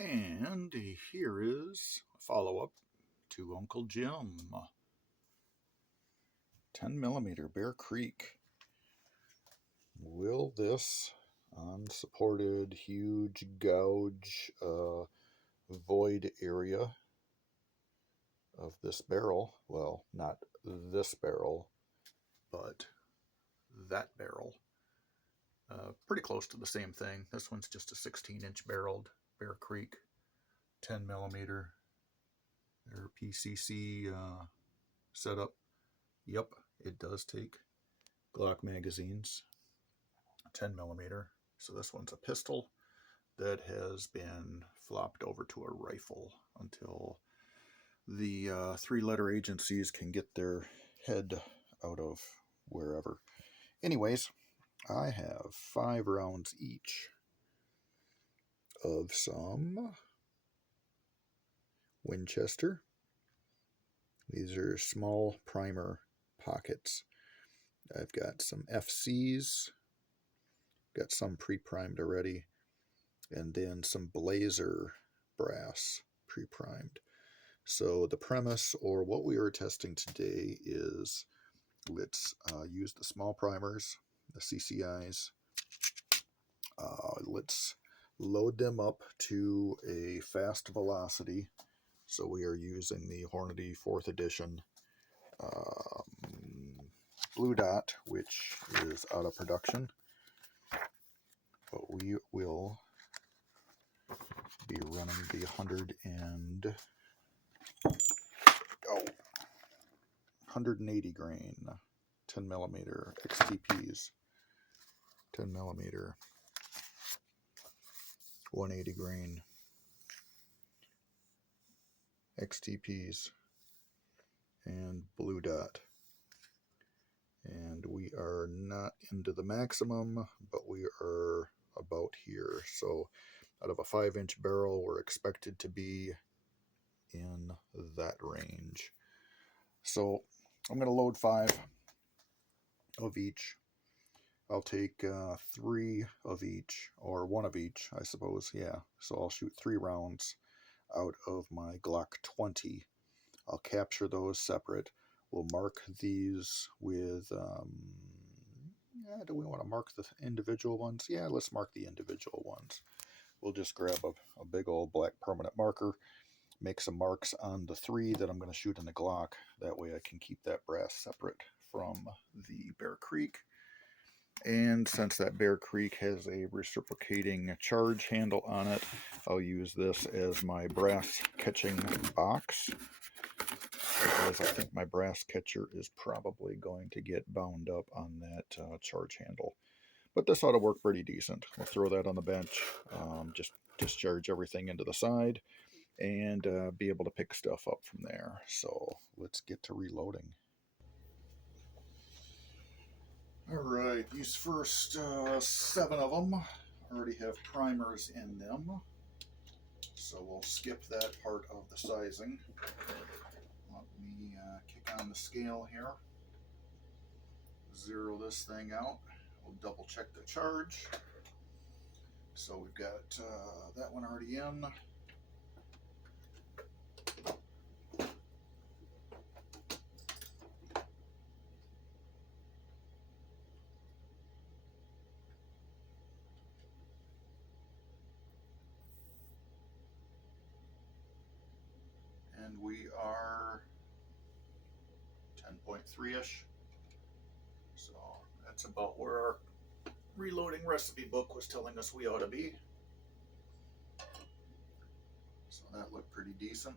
And here is a follow-up to Uncle Jim. 10mm Bear Creek. Will this unsupported huge gouge void area of this barrel, well, not this barrel, but that barrel, pretty close to the same thing. This one's just a 16-inch barreled Bear Creek 10mm their PCC setup. Yep, it does take GLOCK magazines, 10mm. So this one's a pistol that has been flopped over to a rifle until the three-letter agencies can get their head out of wherever. Anyways, I have 5 rounds each of some Winchester. These are small primer pockets. I've got some FCs, got some pre-primed already, and then some Blazer brass pre-primed. So the premise, or what we are testing today, is let's use the small primers, the CCIs. Let's load them up to a fast velocity. So we are using the Hornady 4th edition Blue Dot, which is out of production. But we will be running the 180 grain 10mm XTPs, 10mm 180 grain XTPs, and Blue Dot. And we are not into the maximum, but we are about here. So out of a 5-inch barrel, we're expected to be in that range. So I'm going to load 5 of each. I'll take 3 of each, or 1 of each, I suppose. Yeah, so I'll shoot 3 rounds out of my GLOCK 20. I'll capture those separate. We'll mark these with, do we want to mark the individual ones? Yeah, let's mark the individual ones. We'll just grab a big old black permanent marker, make some marks on the 3 that I'm going to shoot in the GLOCK. That way I can keep that brass separate from the Bear Creek. And since that Bear Creek has a reciprocating charge handle on it, I'll use this as my brass catching box, because I think my brass catcher is probably going to get bound up on that charge handle. But this ought to work pretty decent. We'll throw that on the bench, just discharge everything into the side, and be able to pick stuff up from there. So let's get to reloading. Alright, these first 7 of them already have primers in them, so we'll skip that part of the sizing. Let me kick on the scale here, zero this thing out. We'll double check the charge. So we've got that one already in. And we are 10.3-ish. So that's about where our reloading recipe book was telling us we ought to be. So that looked pretty decent.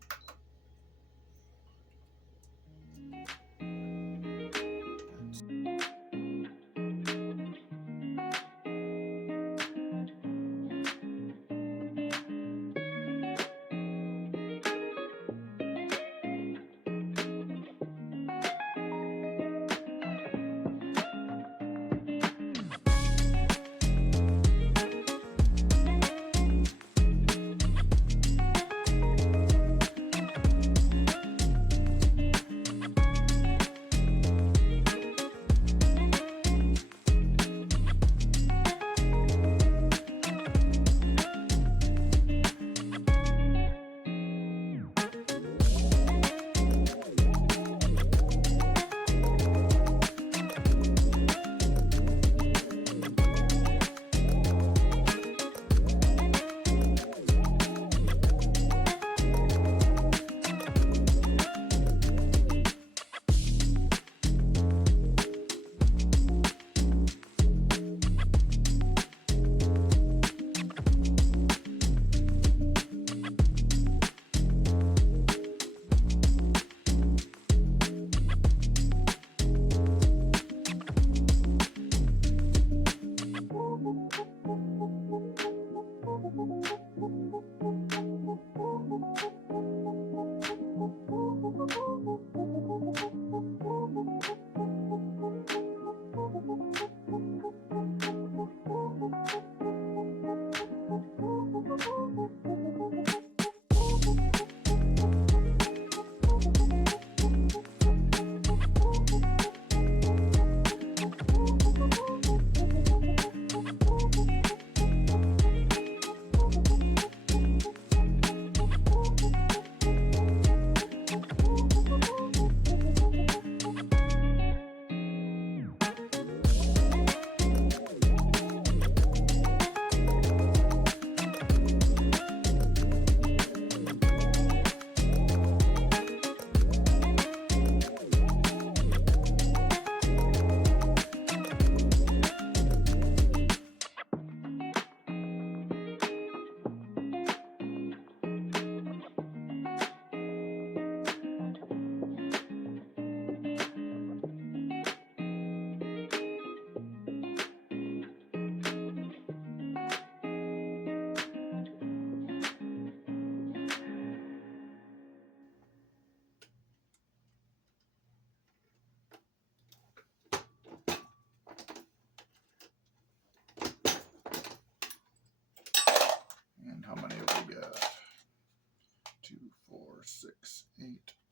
6, 8,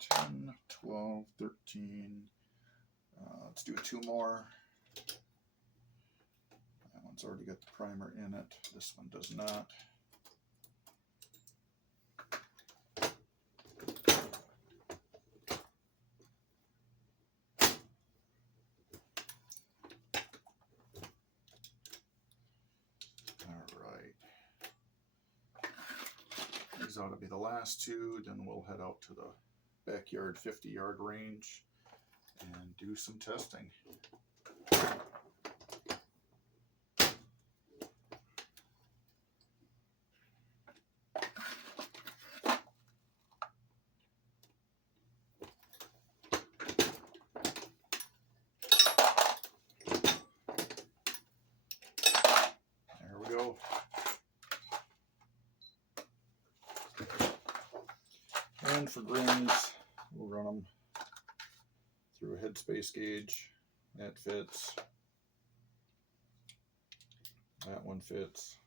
10, 12, 13. Let's do 2 more. That one's already got the primer in it. This one does not. These ought to be the last 2, then we'll head out to the backyard 50-yard range and do some testing. There we go. And for grains, we'll run them through a headspace gauge. That fits. That one fits.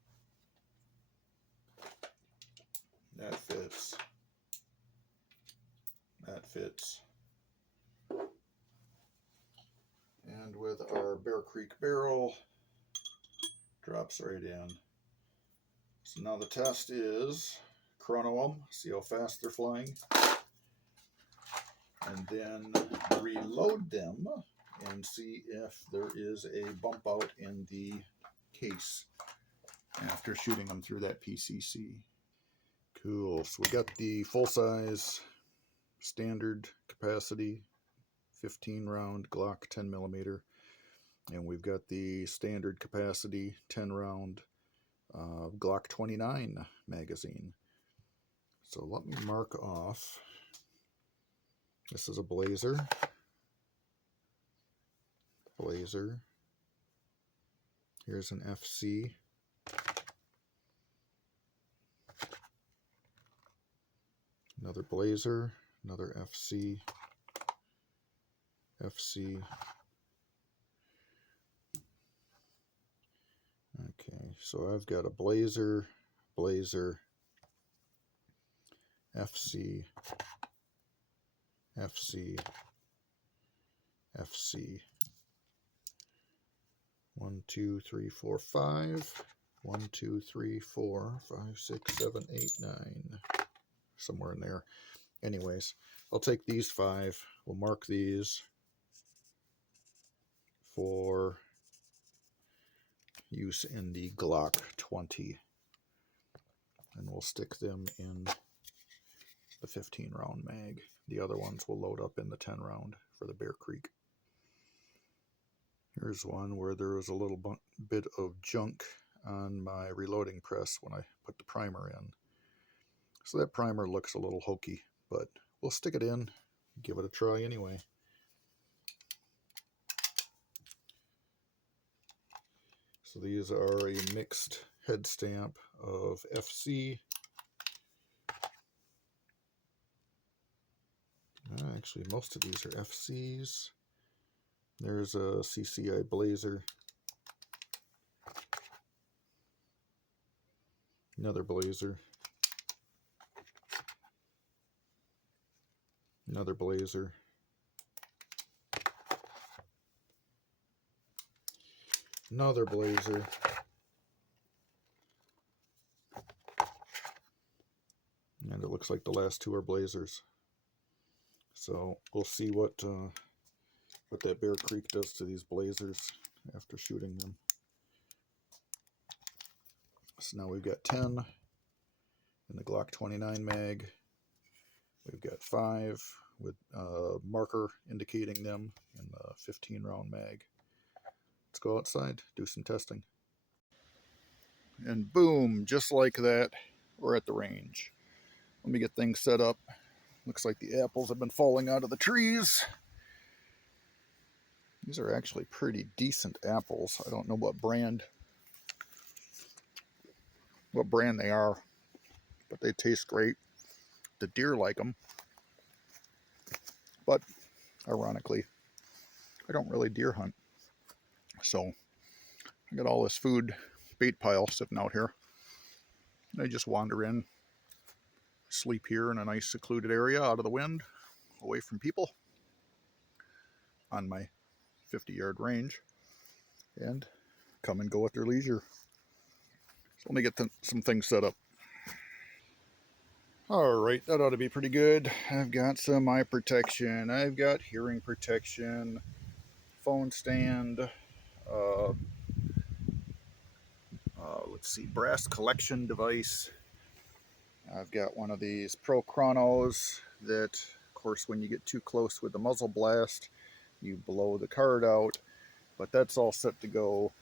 That fits. That fits. And with our Bear Creek barrel, drops right in. So now the test is chrono them, see how fast they're flying, and then reload them and see if there is a bump out in the case after shooting them through that PCC. Cool. So we got the full-size standard capacity 15 round Glock 10mm, and we've got the standard capacity 10 round Glock 29 magazine. So let me mark off. This is a blazer. Blazer. Here's an FC. Another blazer, another FC. FC. Okay, so I've got a blazer, blazer, FC, FC, FC. 1, 2, 3, 4, 5. 1, 2, 3, 4, 5, 6, 7, 8, 9. Somewhere in there. Anyways, I'll take these 5. We'll mark these for use in the Glock 20. And we'll stick them in the 15 round mag. The other ones will load up in the 10 round for the Bear Creek. Here's one where there was a little bit of junk on my reloading press when I put the primer in. So that primer looks a little hokey, but we'll stick it in, give it a try anyway. So these are a mixed head stamp of FC. Actually, most of these are FCs. There's a CCI Blazer. Another Blazer. Another Blazer. Another Blazer. And it looks like the last 2 are Blazers. So we'll see what that Bear Creek does to these Blazers after shooting them. So now we've got 10 in the Glock 29 mag. We've got 5 with marker indicating them in the 15 round mag. Let's go outside, do some testing. And boom, just like that, we're at the range. Let me get things set up. Looks like the apples have been falling out of the trees. These are actually pretty decent apples. I don't know what brand they are, but they taste great. The deer like them. But ironically, I don't really deer hunt. So I got all this food bait pile sitting out here. And I just wander in, sleep here in a nice secluded area out of the wind, away from people, on my 50-yard range, and come and go at their leisure. So let me get some things set up. Alright, that ought to be pretty good. I've got some eye protection, I've got hearing protection, phone stand, let's see, brass collection device. I've got one of these Pro Chronos that, of course, when you get too close with the muzzle blast, you blow the card out, but that's all set to go.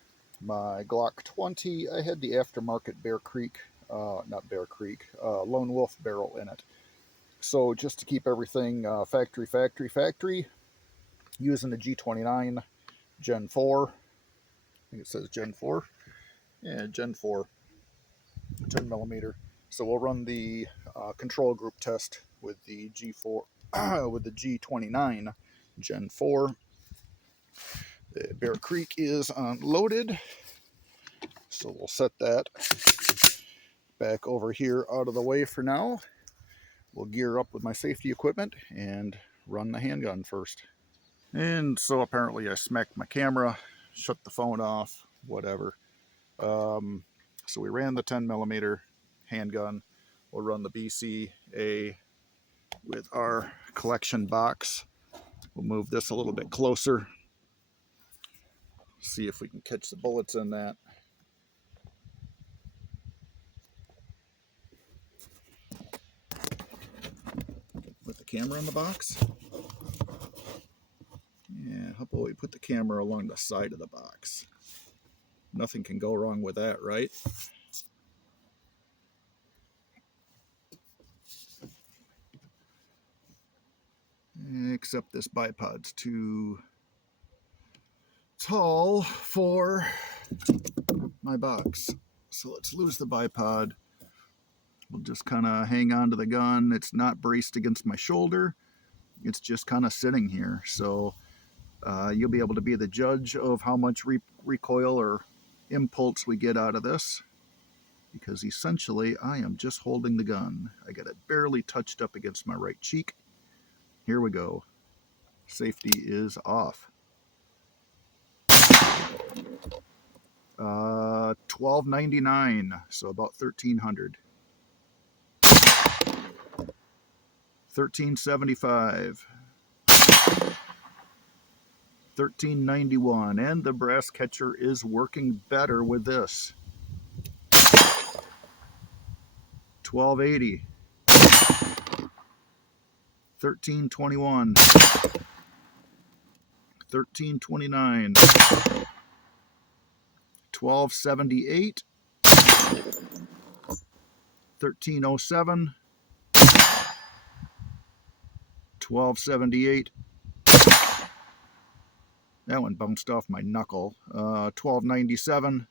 My Glock 20, I had the aftermarket Lone Wolf barrel in it. So just to keep everything factory, using the G29 Gen 4. I think it says Gen 4. Yeah, Gen 4, 10 millimeter. So we'll run the control group test with the G4, with the G29 Gen 4. The Bear Creek is unloaded, so we'll set that back over here out of the way for now. We'll gear up with my safety equipment and run the handgun first. And so apparently I smacked my camera, shut the phone off, whatever. So we ran the 10 millimeter handgun. We'll run the BCA with our collection box. We'll move this a little bit closer, see if we can catch the bullets in that. With the camera in the box. Yeah, how about we put the camera along the side of the box? Nothing can go wrong with that, right? Except this bipod's too tall for my box. So let's lose the bipod. We'll just kind of hang on to the gun. It's not braced against my shoulder. It's just kind of sitting here. So you'll be able to be the judge of how much recoil or impulse we get out of this. Because essentially I am just holding the gun. I got it barely touched up against my right cheek. Here we go. Safety is off. $12.99, so about $1,300. $13.75. $13.91, and the brass catcher is working better with this. $12.80. $13.21. $13.29. $12.78. $13.07. $12.78. That one bounced off my knuckle. $12.97.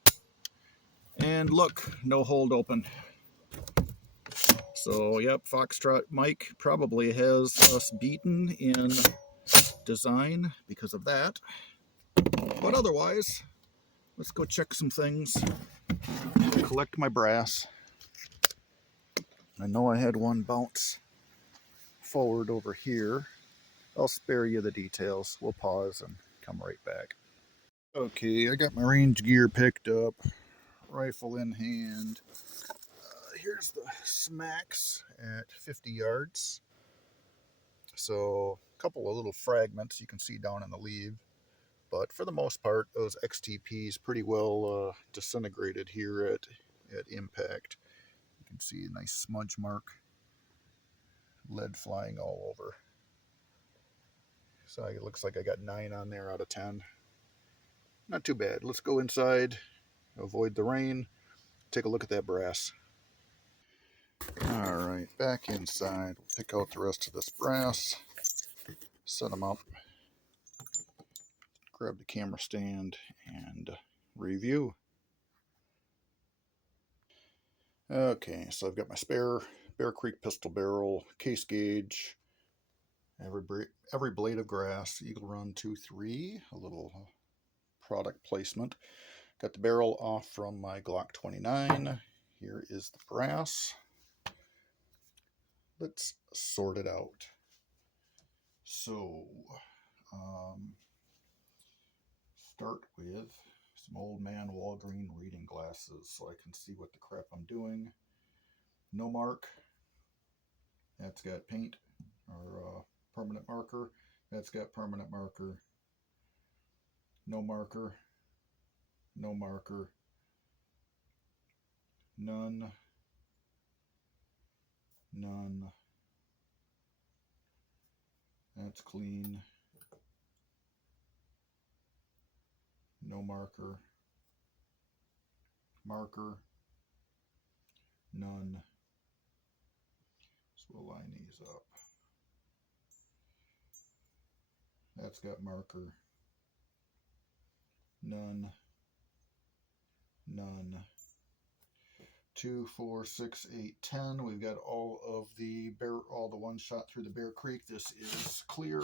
And look, no hold open. So, yep, Foxtrot Mike probably has us beaten in design because of that. But otherwise, let's go check some things. Collect my brass. I know I had one bounce forward over here. I'll spare you the details. We'll pause and come right back. Okay, I got my range gear picked up. Rifle in hand. Here's the smacks at 50 yards. So a couple of little fragments you can see down in the leaf. But for the most part, those XTPs pretty well disintegrated here at impact. You can see a nice smudge mark. Lead flying all over. So it looks like I got 9 on there out of 10. Not too bad. Let's go inside, avoid the rain, take a look at that brass. Alright, back inside. We'll pick out the rest of this brass, set them up, grab the camera stand, and review. Okay, so I've got my spare Bear Creek pistol barrel, case gauge, every blade of grass, Eagle Run 2-3, a little product placement. Got the barrel off from my Glock 29. Here is the brass. let's sort it out. So, start with some old man Walgreen reading glasses so I can see what the crap I'm doing. No mark. That's got paint or permanent marker. That's got permanent marker. No marker. No marker. None. None. That's clean. No marker. Marker. None. So we'll line these up. That's got marker. None. None. 2, 4, 6, 8, 10. We've got all the ones shot through the Bear Creek. This is clear,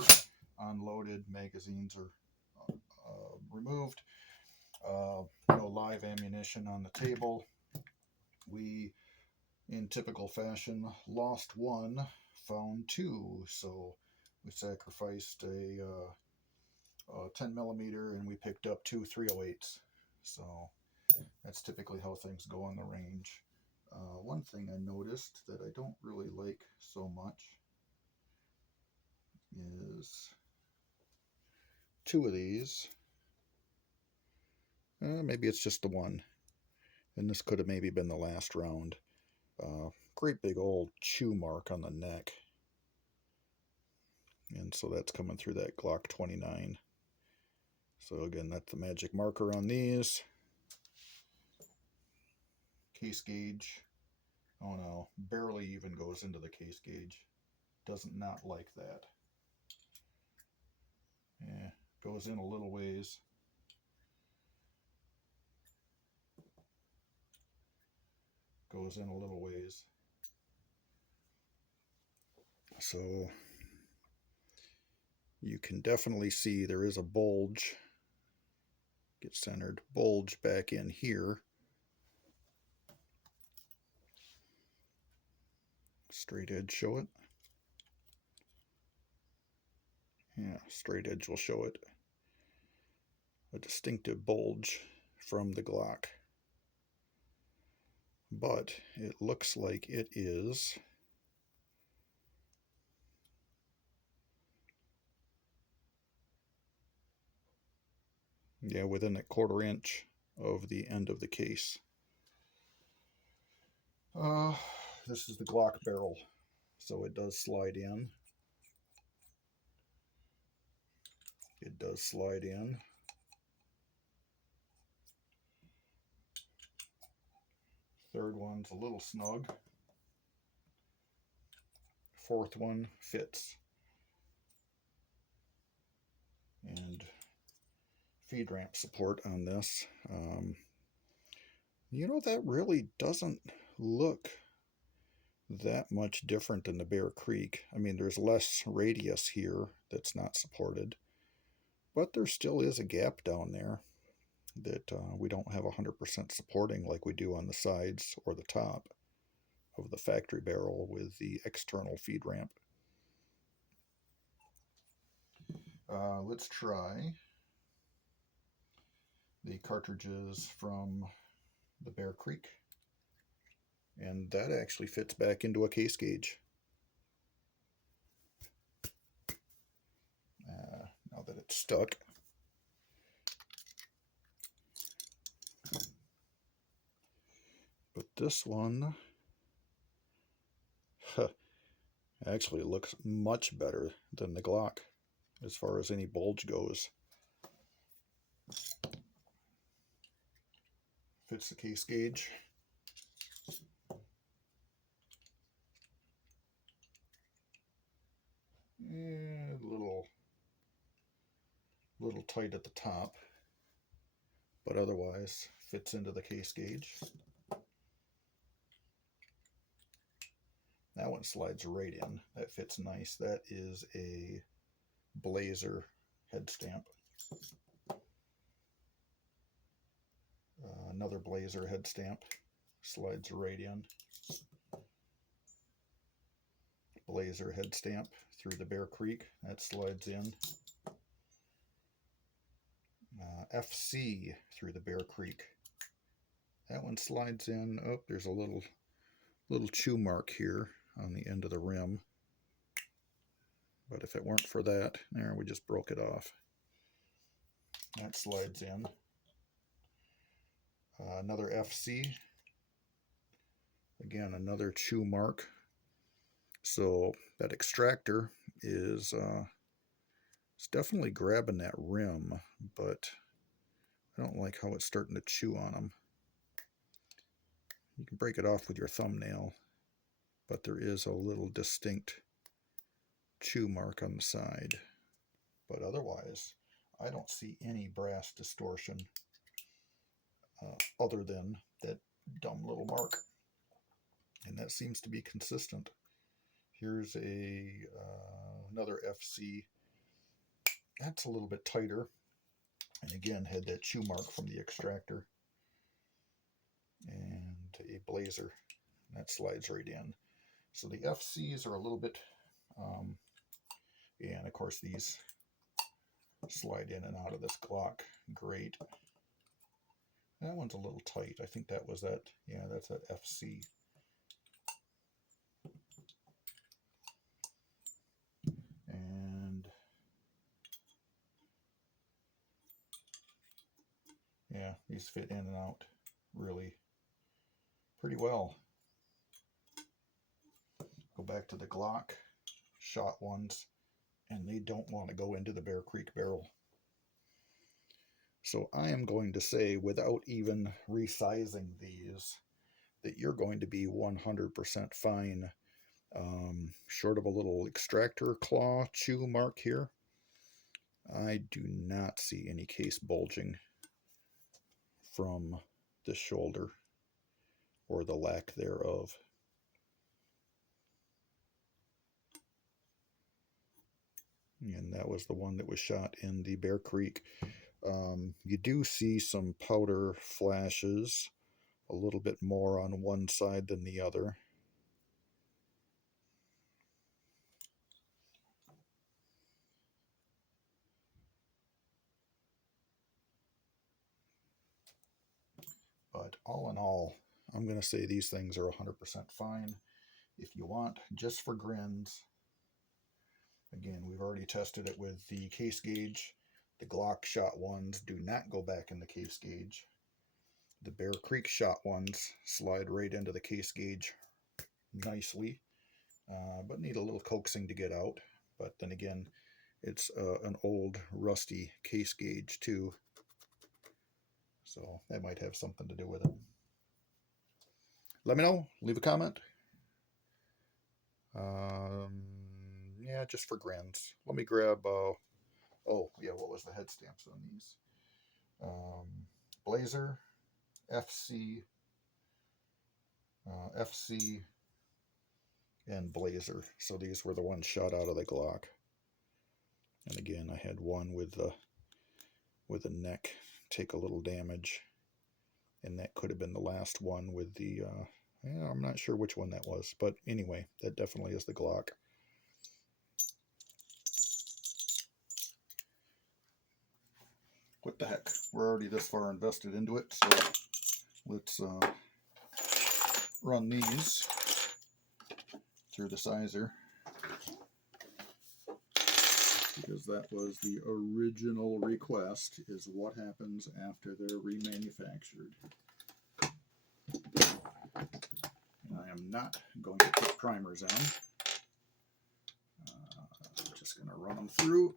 unloaded. Magazines are removed. No live ammunition on the table. We, in typical fashion, lost one, found two. So we sacrificed a 10 millimeter and we picked up two 308s. So that's typically how things go on the range. One thing I noticed that I don't really like so much is two of these. Maybe it's just the one. And this could have maybe been the last round. Great big old chew mark on the neck. And so that's coming through that Glock 29. So again, that's the magic marker on these. Case gauge. Oh no, barely even goes into the case gauge. Does not like that. Yeah, goes in a little ways. Goes in a little ways. So you can definitely see there is a bulge. Get centered. Bulge back in here. Straight edge show it. Yeah, straight edge will show it. A distinctive bulge from the Glock. But it looks like it is within a 1/4 inch of the end of the case. This is the Glock barrel, so it does slide in. It does slide in. Third one's a little snug. Fourth one fits. And feed ramp support on this. That really doesn't look that much different than the Bear Creek. I mean, there's less radius here that's not supported, but there still is a gap down there that we don't have 100% supporting like we do on the sides or the top of the factory barrel with the external feed ramp. Let's try the cartridges from the Bear Creek, and that actually fits back into a case gauge. Now that it's stuck. But this one actually looks much better than the Glock as far as any bulge goes. Fits the case gauge. A little tight at the top, but otherwise fits into the case gauge. That one slides right in. That fits nice. That is a Blazer head stamp. Another Blazer head stamp. Slides right in. Blazer head stamp through the Bear Creek. That slides in. FC through the Bear Creek. That one slides in. Oh, there's a little chew mark here on the end of the rim. But if it weren't for that, there, we just broke it off. That slides in. Another FC. Again, another chew mark. So that extractor is it's definitely grabbing that rim, but I don't like how it's starting to chew on them. You can break it off with your thumbnail, but there is a little distinct chew mark on the side. But otherwise, I don't see any brass distortion other than that dumb little mark. And that seems to be consistent. Here's another FC. That's a little bit tighter. And again, had that chew mark from the extractor. And a Blazer. That slides right in. So the FCs are a little bit, and of course these slide in and out of this GLOCK. Great. That one's a little tight. I think that was that. Yeah, that's that FC. And yeah, these fit in and out really pretty well. Go back to the GLOCK shot ones, and they don't want to go into the Bear Creek barrel. So I am going to say, without even resizing these, that you're going to be 100% fine. Short of a little extractor claw chew mark here, I do not see any case bulging from the shoulder or the lack thereof. And that was the one that was shot in the Bear Creek. You do see some powder flashes, a little bit more on one side than the other. But all in all, I'm going to say these things are 100% fine. If you want, just for grins, again, we've already tested it with the case gauge. The GLOCK shot ones do not go back in the case gauge. The Bear Creek shot ones slide right into the case gauge nicely, but need a little coaxing to get out. But then again, it's an old rusty case gauge too, so that might have something to do with it. Let me know, leave a comment. Yeah, just for grins. Let me grab, oh yeah, what was the head stamps on these? Blazer, FC, FC, and Blazer. So these were the ones shot out of the GLOCK. And again, I had one with the neck take a little damage, and that could have been the last one with the yeah, I'm not sure which one that was, but anyway, that definitely is the GLOCK. What the heck, we're already this far invested into it, so let's run these through the sizer, because that was the original request, is what happens after they're remanufactured. And I am not going to put primers on. I'm just going to run them through.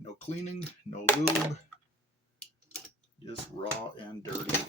No cleaning, no lube, just raw and dirty.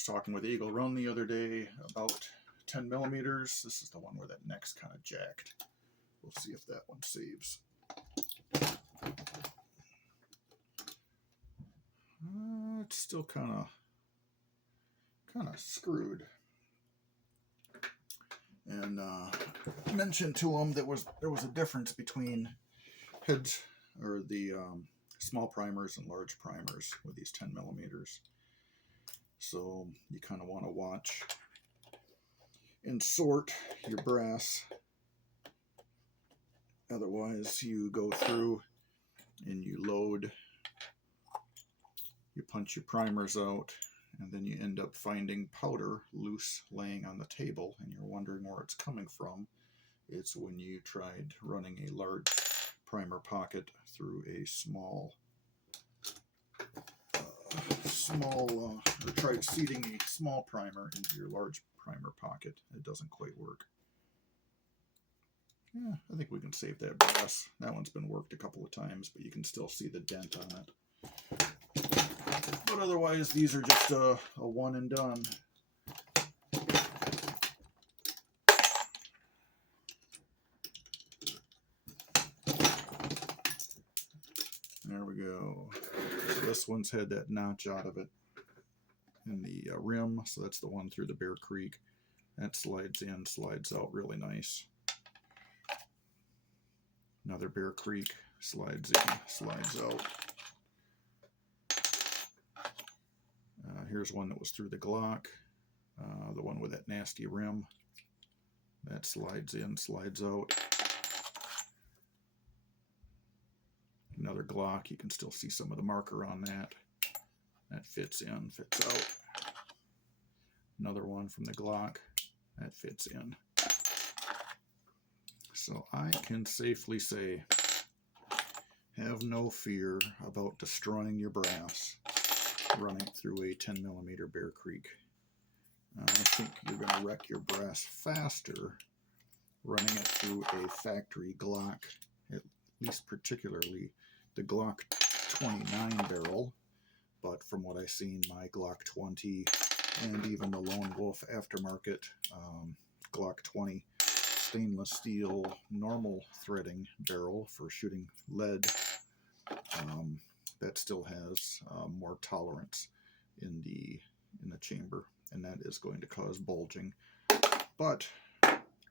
was talking with Eagle Run the other day about 10 millimeters. This is the one where that neck's kind of jacked. We'll see if that one saves. It's still kind of screwed. And mentioned to him that there was a difference between heads or the small primers and large primers with these 10 millimeters. So you kind of want to watch and sort your brass. Otherwise, you go through and you load, you punch your primers out, and then you end up finding powder loose laying on the table, and you're wondering where it's coming from. It's when you tried running a large primer pocket through a small, or tried seating a small primer into your large primer pocket. It doesn't quite work. Yeah, I think we can save that brass. That one's been worked a couple of times, but you can still see the dent on it. But otherwise, these are just a one and done. There we go. So this one's had that notch out of it in the rim, so that's the one through the Bear Creek. That slides in, slides out really nice. Another Bear Creek, slides in, slides out. Here's one that was through the GLOCK, the one with that nasty rim. That slides in, slides out. Another GLOCK, you can still see some of the marker on that. That fits in, fits out. Another one from the GLOCK, that fits in. So I can safely say, have no fear about destroying your brass running it through a 10 millimeter Bear Creek. I think you're going to wreck your brass faster running it through a factory GLOCK, at least particularly the GLOCK 29 barrel. But from what I've seen, my GLOCK 20 and even the Lone Wolf aftermarket GLOCK 20 stainless steel normal threading barrel for shooting lead, that still has more tolerance in the chamber, and that is going to cause bulging. But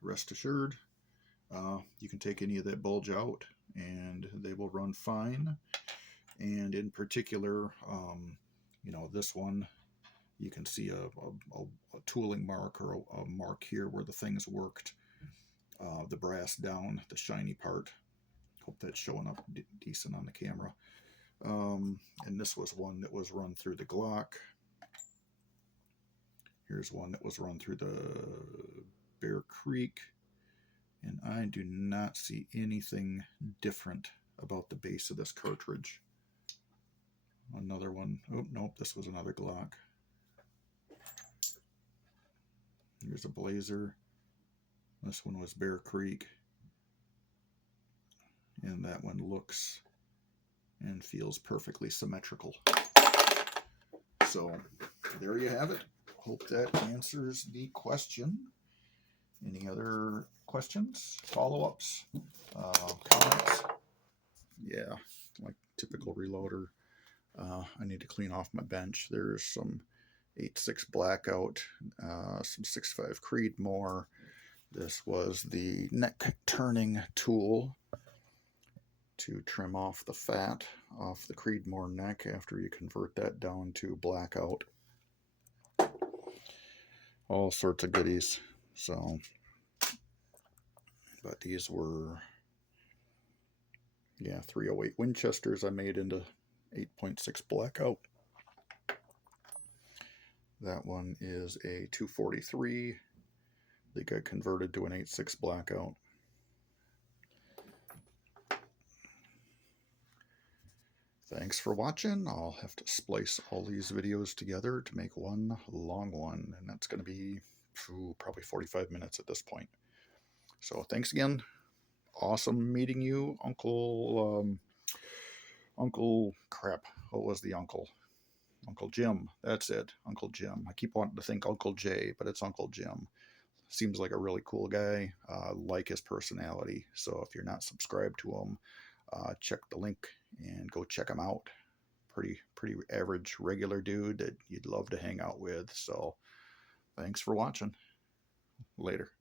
rest assured, you can take any of that bulge out and they will run fine. And in particular, this one, you can see a tooling mark or a mark here where the thing's worked the brass down, the shiny part. Hope that's showing up decent on the camera. And this was one that was run through the GLOCK. Here's one that was run through the Bear Creek. And I do not see anything different about the base of this cartridge. Another one. Oh, nope, this was another GLOCK. Here's a Blazer. This one was Bear Creek. And that one looks and feels perfectly symmetrical. So there you have it. Hope that answers the question. Any other questions, follow-ups, comments? Yeah, like typical reloader. I need to clean off my bench. There's some 8.6 Blackout, some 6.5 Creedmoor. This was the neck turning tool to trim off the fat off the Creedmoor neck after you convert that down to Blackout. All sorts of goodies. So, but these were, 308 Winchesters I made into 8.6 Blackout. That one is a 243. They got converted to an 8.6 Blackout. Thanks for watching. I'll have to splice all these videos together to make one long one, and that's going to be probably 45 minutes at this point. So thanks again. Awesome meeting you, Uncle crap. What was the uncle? Uncle Jim. That's it. Uncle Jim. I keep wanting to think Uncle Jay, but it's Uncle Jim. Seems like a really cool guy. Like his personality. So if you're not subscribed to him, check the link and go check him out. Pretty average, regular dude that you'd love to hang out with. So thanks for watching. Later.